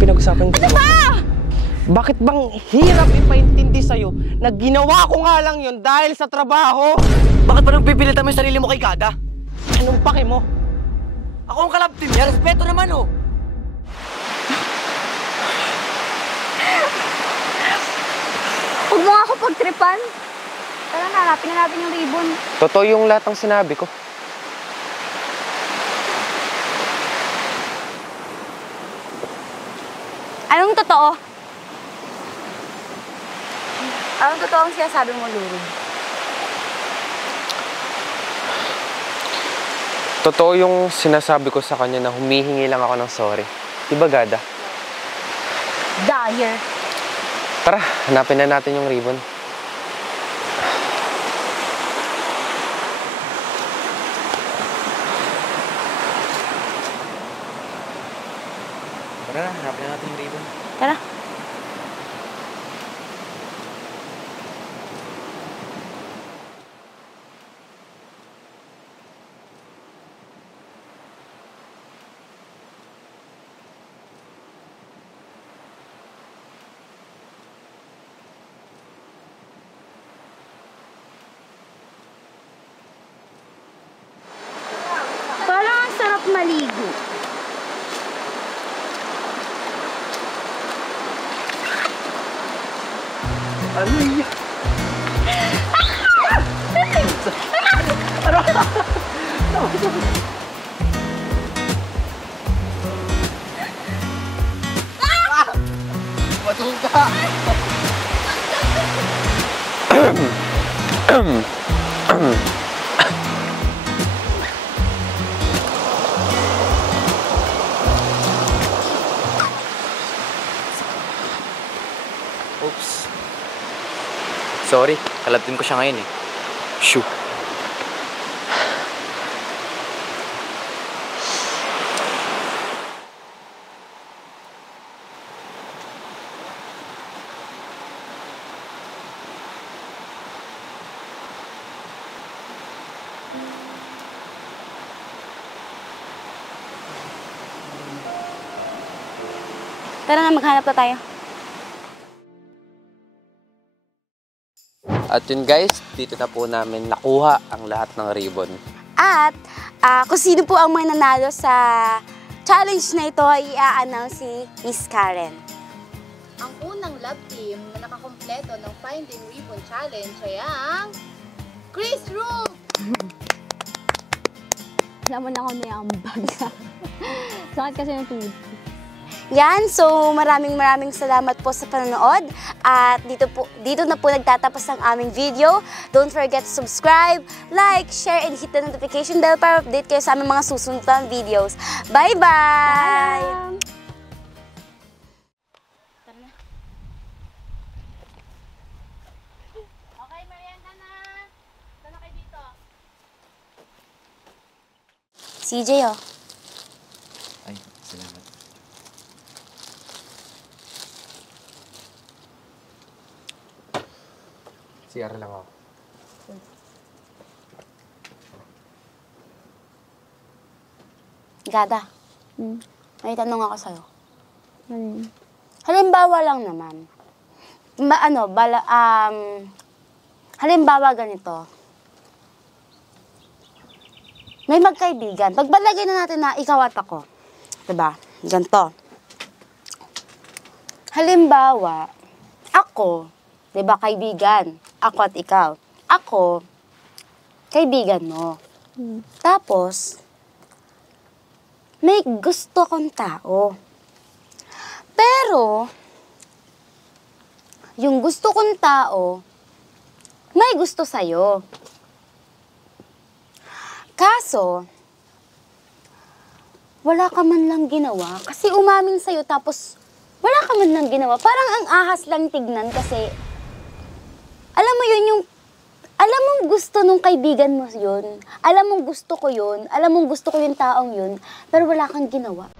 pinag-usapan ko? Ano ba? Bakit bang hirap ipaintindi sa'yo na ginawa ko nga lang yun dahil sa trabaho? Bakit ba nagpipilitan mo yung sarili mo kay Gaga? Anong pake mo? Ako ang kalab team niya, respeto naman oh! Huwag mo nga ako pagtripan. Tara na, hanapin na natin yung ribbon. Totoo yung lahat ng sinabi ko. Anong totoo? Anong totoo ang sinasabi mo, Lulu? Totoo yung sinasabi ko sa kanya na humihingi lang ako ng sorry. Diba, Gada? Dahil. Tara, hanapin na natin yung ribbon. Tara na, hanapin na natin yung ribbon. Tara. Parang ang sarap maligo. Ano yan? Matuka! Oops. Sorry, kalab team ko siya ngayon eh. Shoo. Tara na, maghanap na tayo. At yun guys, dito na po namin nakuha ang lahat ng ribbon. At kung sino po ang mananalo sa challenge na ito, i-a-announce si Miss Karen. Ang unang love team na nakakompleto ng Finding Ribbon Challenge ay ang Chris Rook! Alam mo na ako nayambag. Sakit kasi ng tubig. Yan, so maraming salamat po sa panonood. At dito na po nagtatapos ang aming video. Don't forget to subscribe, like, share, and hit the notification bell para update kayo sa aming mga susunod na videos. Bye-bye! Okay, merienda na! Saan na kayo dito? CJ, oh. Ay, salamat. CR lang ako. Gada, may tanong ako sa'yo. Halimbawa lang naman. Halimbawa ganito. May magkaibigan. Pagbalagay na natin na ikaw at ako. Diba? Ganito. Halimbawa, ako, diba kaibigan? Ako at ikaw. Ako, kaibigan mo. Tapos, may gusto kong tao. Pero, yung gusto kong tao, may gusto sa'yo. Kaso, wala ka man lang ginawa. Kasi umamin sa'yo, tapos wala ka man lang ginawa. Parang ang ahas lang tignan kasi, alam mo yun, alam mong gusto nung kaibigan mo yun. Alam mong gusto ko yun. Alam mong gusto ko yung taong yun. Pero wala kang ginawa.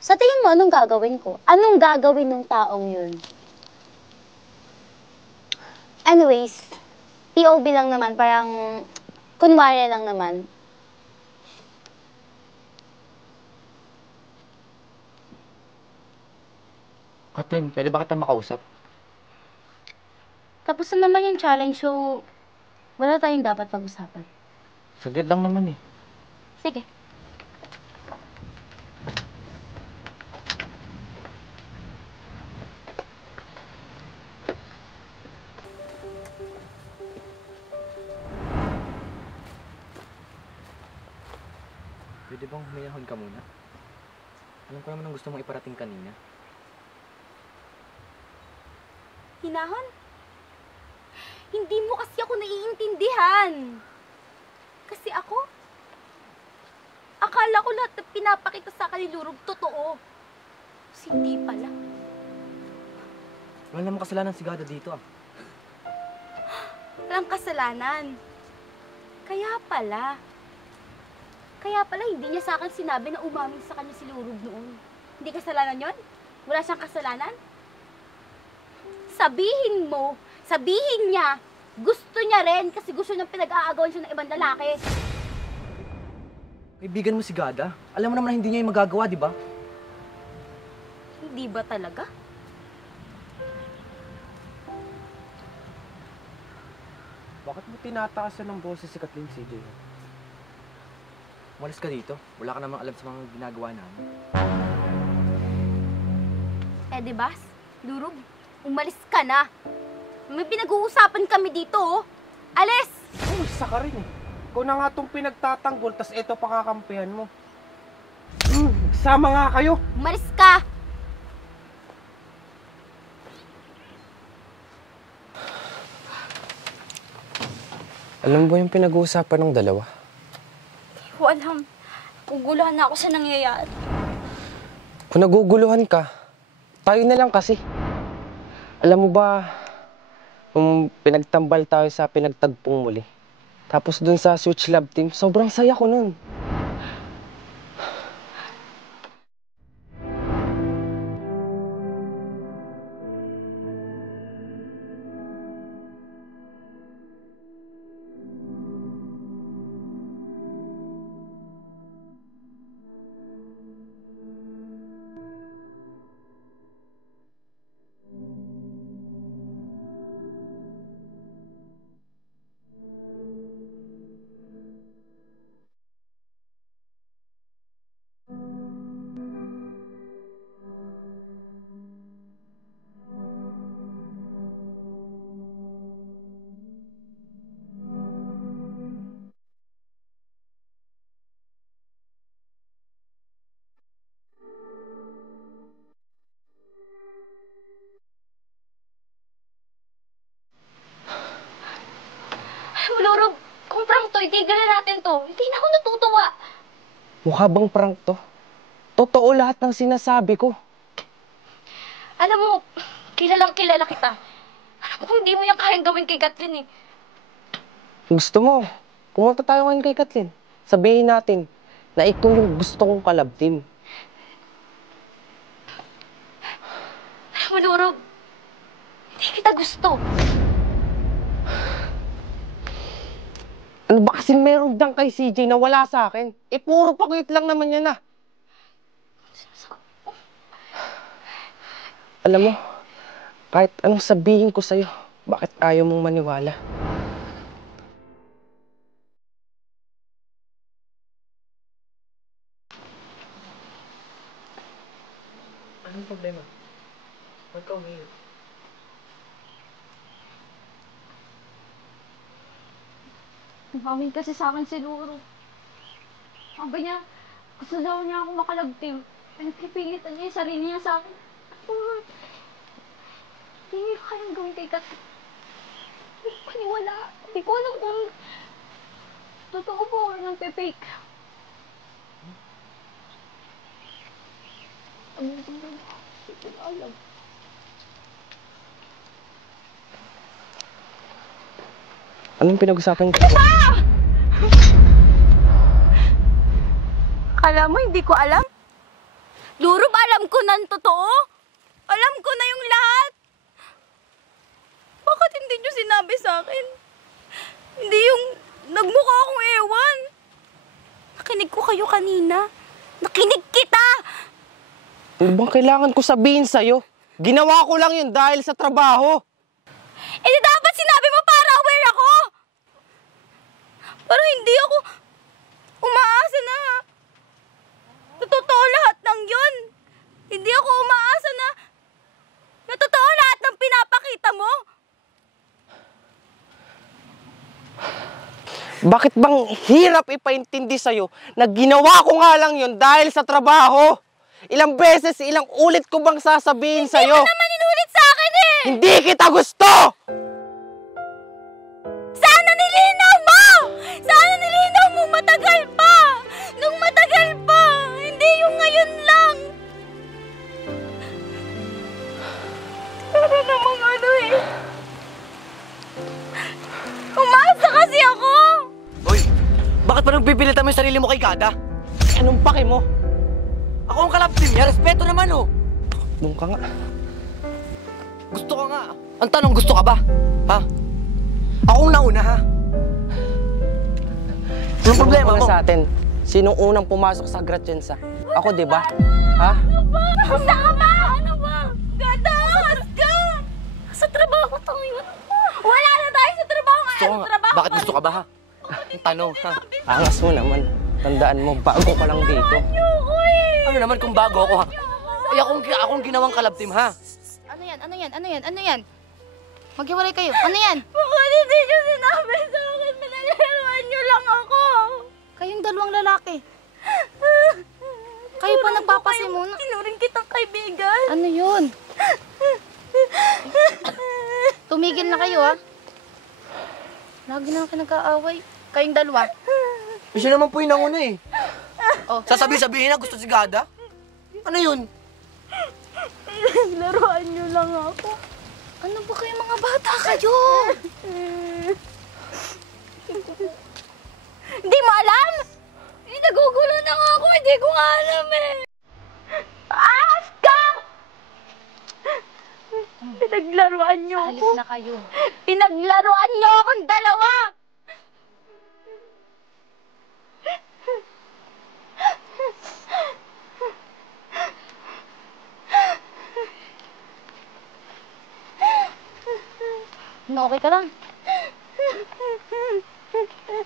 Sa tingin mo, anong gagawin ko? Anong gagawin ng taong yun? Anyways, POV lang naman, parang kunwari lang naman. Katlin, pwede ba kita makausap? Tapos na naman yung challenge, so wala tayong dapat pag-usapan. Saglit lang naman eh. Sige. Pwede bang humayahon ka muna? Alam ko naman ang gusto mong iparating kanina. Hinahon? Hindi mo kasi ako naiintindihan. Kasi ako, akala ko lahat ng pinapakita sa akin ni Lurog totoo. Kasi hindi pala. Wala namang kasalanan si Gada dito ah. Walang kasalanan. Kaya pala hindi niya sa akin sinabi na umamin sa kanya si Lurog noon. Hindi kasalanan yon? Wala siyang kasalanan? Sabihin niya, gusto niya rin kasi gusto niyang pinag-aagawan siya ng ibang lalaki. Kaibigan mo si Gada. Alam mo naman na hindi niya yung magagawa, di ba? Hindi ba talaga? Bakit mo tinataasan ng boses si Kathleen, CJ? Umalis ka dito. Wala ka namang alam sa mga ginagawa namin. Di ba? Lurog, umalis ka na. May pinag-uusapan kami dito, oh. Alis! Oh, isa ka rin eh. Ikaw na nga itong pinagtatanggol, tas eto pakakampihan mo. Sama nga kayo. Umalis ka! Alam mo yung pinag-uusapan ng dalawa? Hindi ko alam. Guguluhan na ako sa nangyayari. Kung naguguluhan ka, tayo na lang kasi. Alam mo ba, kung pinagtambal tayo sa pinagtagpong muli, tapos dun sa Switch Love Team, sobrang saya ko nun. Lurog, kung prank to, itigil na natin to. Hindi na ako natutuwa. Mukha bang prank to? Totoo lahat ng sinasabi ko. Alam mo, kilalang kilala kita. Alam ko hindi mo yan kayang gawin kay Kathleen eh. Gusto mo, pumunta tayo ngayon kay Kathleen. Sabihin natin na ikaw yung gusto kong kalab team. Alam mo, Lurog, hindi kita gusto. Ano ba kasi meron dyan kay CJ na wala sa akin? Eh, puro pakit lang naman yan ah. Alam mo, kahit anong sabihin ko sa'yo, bakit ayaw mong maniwala? Anong problema? Huwag ka umiyak. Umamin kasi sa akin si Luro. Sabi niya, gusto daw niya ako makalagtim. Pinagpipilitan niya yung sarili niya sa akin. Hindi ko kayang gawin kay Kat. Hindi ko paniwala. Hindi ko alam kung totoo po or nagpe-fake. Hindi ko alam. Anong pinag-usapan ko? Kala mo hindi ko alam? Lurog, alam ko na ang totoo. Alam ko na yung lahat. Bakit hindi niyo sinabi sa akin? Hindi yung nagmukha akong ewan. Nakinig ko kayo kanina. Nakinig kita! Ano bang kailangan ko sabihin sa'yo? Ginawa ko lang yun dahil sa trabaho. Eh di dapat sinabi mo para aware ako. Pero hindi ako umaasa na totoo lahat ng yun. Hindi ako umaasa na totoo lahat ng pinapakita mo. Bakit bang hirap ipaintindi sa'yo na ginawa ko nga lang yun dahil sa trabaho? Ilang beses, ilang ulit ko bang sasabihin sa'yo? Hindi mo naman inulit sa akin eh! Hindi kita gusto! Sana nilinaw mo! Sana nilinaw mo matagal pa! Nung matagal pa! Hindi yung ngayon lang! Pero namang ano eh. Umasa kasi ako! Hoy, bakit pa nagpipilitan mo yung sarili mo kay Gada? Anong pake mo? Ako ang kalab team niya, respeto naman oh. Doon ka nga. Gusto ka nga. Ang tanong, gusto ka ba? Ha? Akong nauna ha? Anong problema mo? Sa atin, sinong unang pumasok sa Gratiensa? Ako, di ba? Ha? Basta ka ba? Ano ba? Ganda! Aras ka! Sa trabaho to yun. Wala na tayo sa trabaho. Gusto ka nga. Bakit gusto ka ba ha? Ang tanong ha? Angas mo naman. Tandaan mo, bago ka lang dito. Ano naman kung bago ako ha? Ay akong ginawang kalab team ha? Ano yan? Ano yan? Ano yan? Ano yan? Maghiwalay kayo. Ano yan? Bakit hindi niyo sinabi sa akin? Pinalaruan niyo lang ako. Kayong dalawang lalaki. Kayo pa nagpapasimuna. Tinuring kitang kaibigan. Ano yun? Tumigil na kayo, ha? Lagi na kayo nag-aaway. Kayong dalawa. Siya naman po yung nanguna eh. Oh. Sasabihin na gusto si Gada? Ano yun? Laruan niyo lang ako. Ano ba kayo mga bata kayo? Hindi mo alam? Nagugulo na nga ako. Hindi ko nga alam eh. Aska! Pinaglaruan niyo ako. Alis na kayo. Pinaglaruan niyo akong dalawa. Okay ka lang?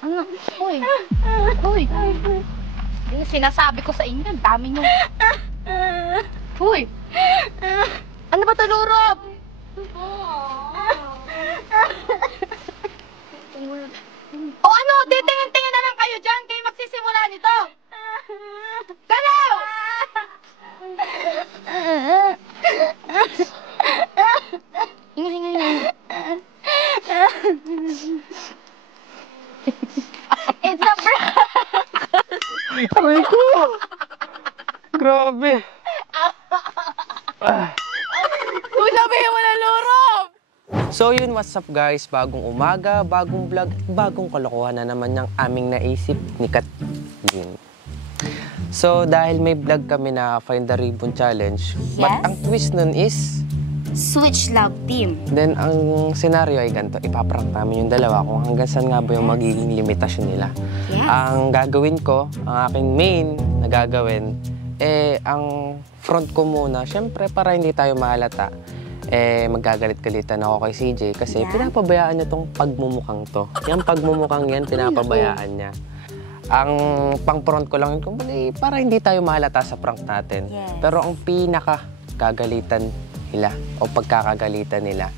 Ano? Hoy. Hoy. Yung sinasabi ko sa inyo, ang dami nyo. Hoy. Ano ba ito, Lurop? O ano, titingin-tingin na lang kayo dyan. Kayo magsisimula nito. Galaw! Hinga. It's a prank! Aray ko! Grabe! Sabihin mo na, Lurop! So yun, what's up guys? Bagong umaga, bagong vlog, bagong kalokohan na naman yung aming naisip ni Kathleen. So dahil may vlog kami na Find the Ribbon Challenge, but Yes. ang twist nun is, Switch Love Team. then ang senaryo ay ganito, ipaprank namin yung dalawa kung hanggang saan nga ba yung magiging limitasyon nila. Yes. Ang gagawin ko, ang aking main na gagawin, ang front ko muna, syempre para hindi tayo mahalata, magagalit-galitan ako kay CJ kasi Yeah. pinapabayaan niya tong pagmumukhang to. Yung pagmumukhang yan, pinapabayaan niya. Ang pang-front ko lang yun, kumbaga, para hindi tayo mahalata sa prank natin. Yes. Pero ang pinaka-gagalitan nila o pagkakagalitan nila,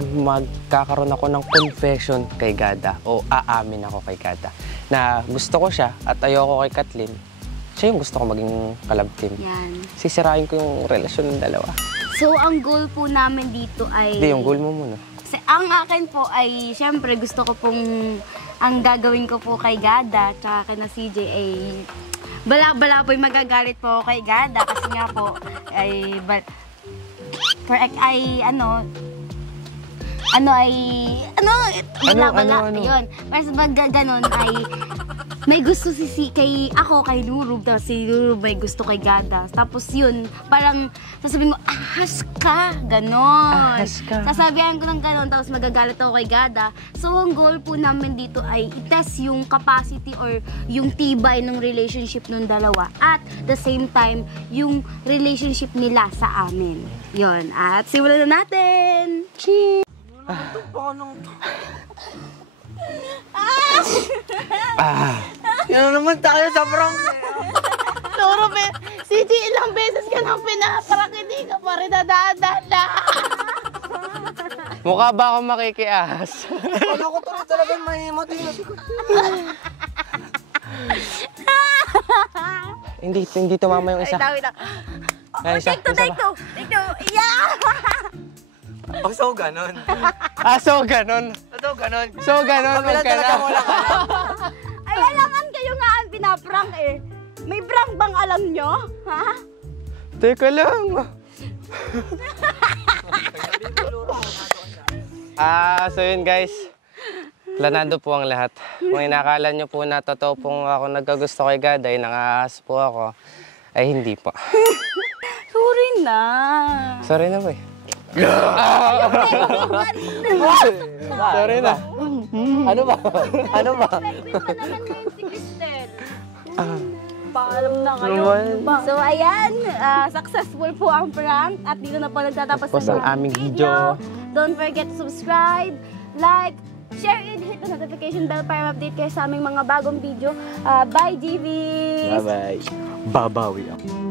magkakaroon ako ng confession kay Gada o aamin ako kay Gada na gusto ko siya at ayoko kay Kathleen. Siya yung gusto ko maging kalab team. Yan. Sisirain ko yung relasyon ng dalawa. So, ang goal po namin dito ay... Hindi, yung goal mo muna. Ang akin po ay, syempre, gusto ko pong... Ang gagawin ko po kay Gada, tsaka kay na CJ ay... Bala-bala po yung magagalit po kay Gada kasi nga po ay... Bala-bala, Ano? yun. Mas ganon ay may gusto kay Lurub, tapos si Lurub may gusto kay Gada. Tapos yun, parang sasabihin ko, ahas ka, ganon. Ahas ka. Sasabihan ko ng ganon, tapos magagalit ako kay Gada. So, ang goal po namin dito ay i-test yung capacity or yung tibay ng relationship ng dalawa. At the same time, yung relationship nila sa amin. Yun, at simulan na natin! Cheers! Yan naman tayo sa prank. Lurub eh, CJ, ilang beses ka nang pinaparak, hindi ka pa rin nadadala. Mukha ba akong makikias? Ano ko tuloy talaga mahimot yun? Hindi tumama yung isa. Ay, isa. Take two. Yeah! Oh, so ganon. So ganon. So ganon. So ganon, Kami lang talaga mo lang alam. Ay, alangan kayo nga ang pinaprank eh. May prank bang alam nyo? Ha? Teka lang. So yun guys. Planado po ang lahat. Kung inakala nyo po na totoo pong ako nagkagusto kay Gaday, nangaahas po ako, ay hindi po. Sorry na. Sorry na po eh. Sorry na. Ano ba? Ano ba? Kwenta naman ngayon si Cristel. Paalam na kayo. So ayan, successful po ang prank at dito na po nagtatapos Tapos ang aming video. Don't forget to subscribe, like, share and hit the notification bell para update kayo sa aming mga bagong video. Bye, GVs! Bye-bye. Babawi ako.